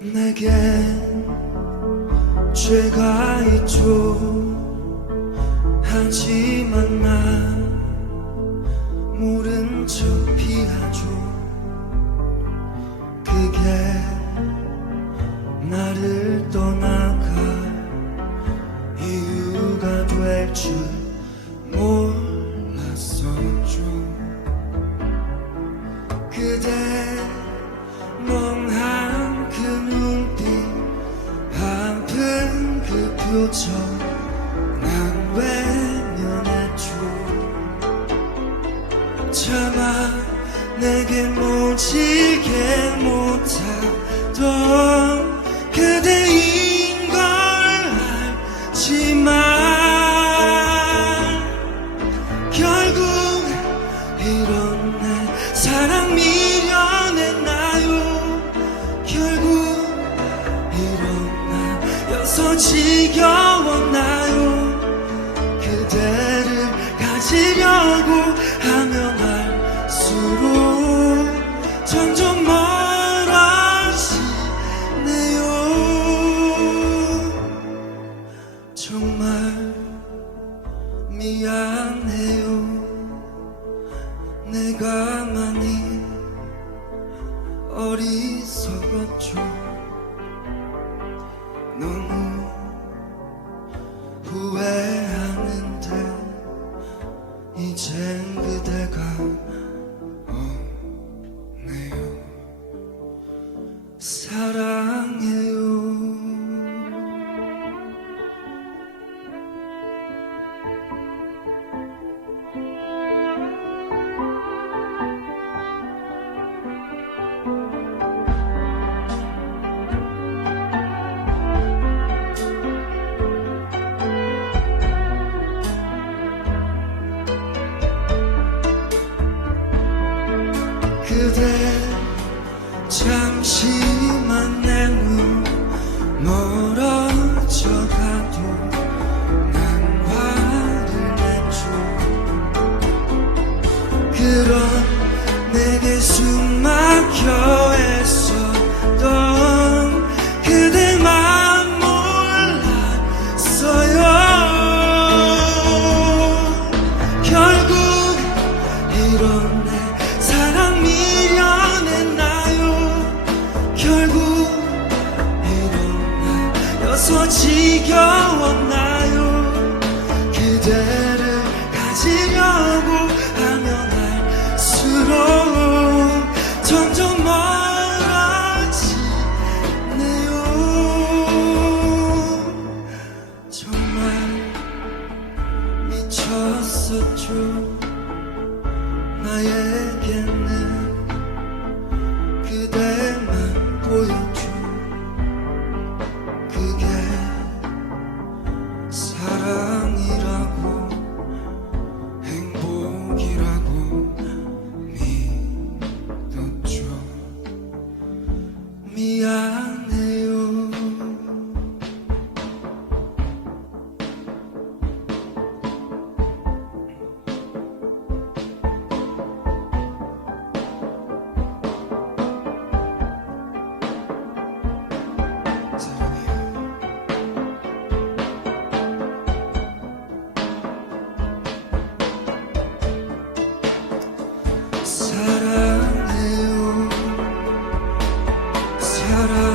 내게 죄가 있죠. 하지만 나 모른 척 피하죠. 그게 표정 난 외면했죠 차마 내게 모질게 못하던 그대인 걸 알지만 결국 이런 지겨웠나요? 그대를 가지려고 하면 할수록 점점 멀어지네요. 정말 미안해요. 내가 많이 어리석었죠. 너무 그대 나여서 지겨웠나요? 그대를 가지려고 하면 할수록 점점 멀어지네요. 정말 미쳤었죠. 나에게는 그대만 보였죠 사랑해요. 사랑.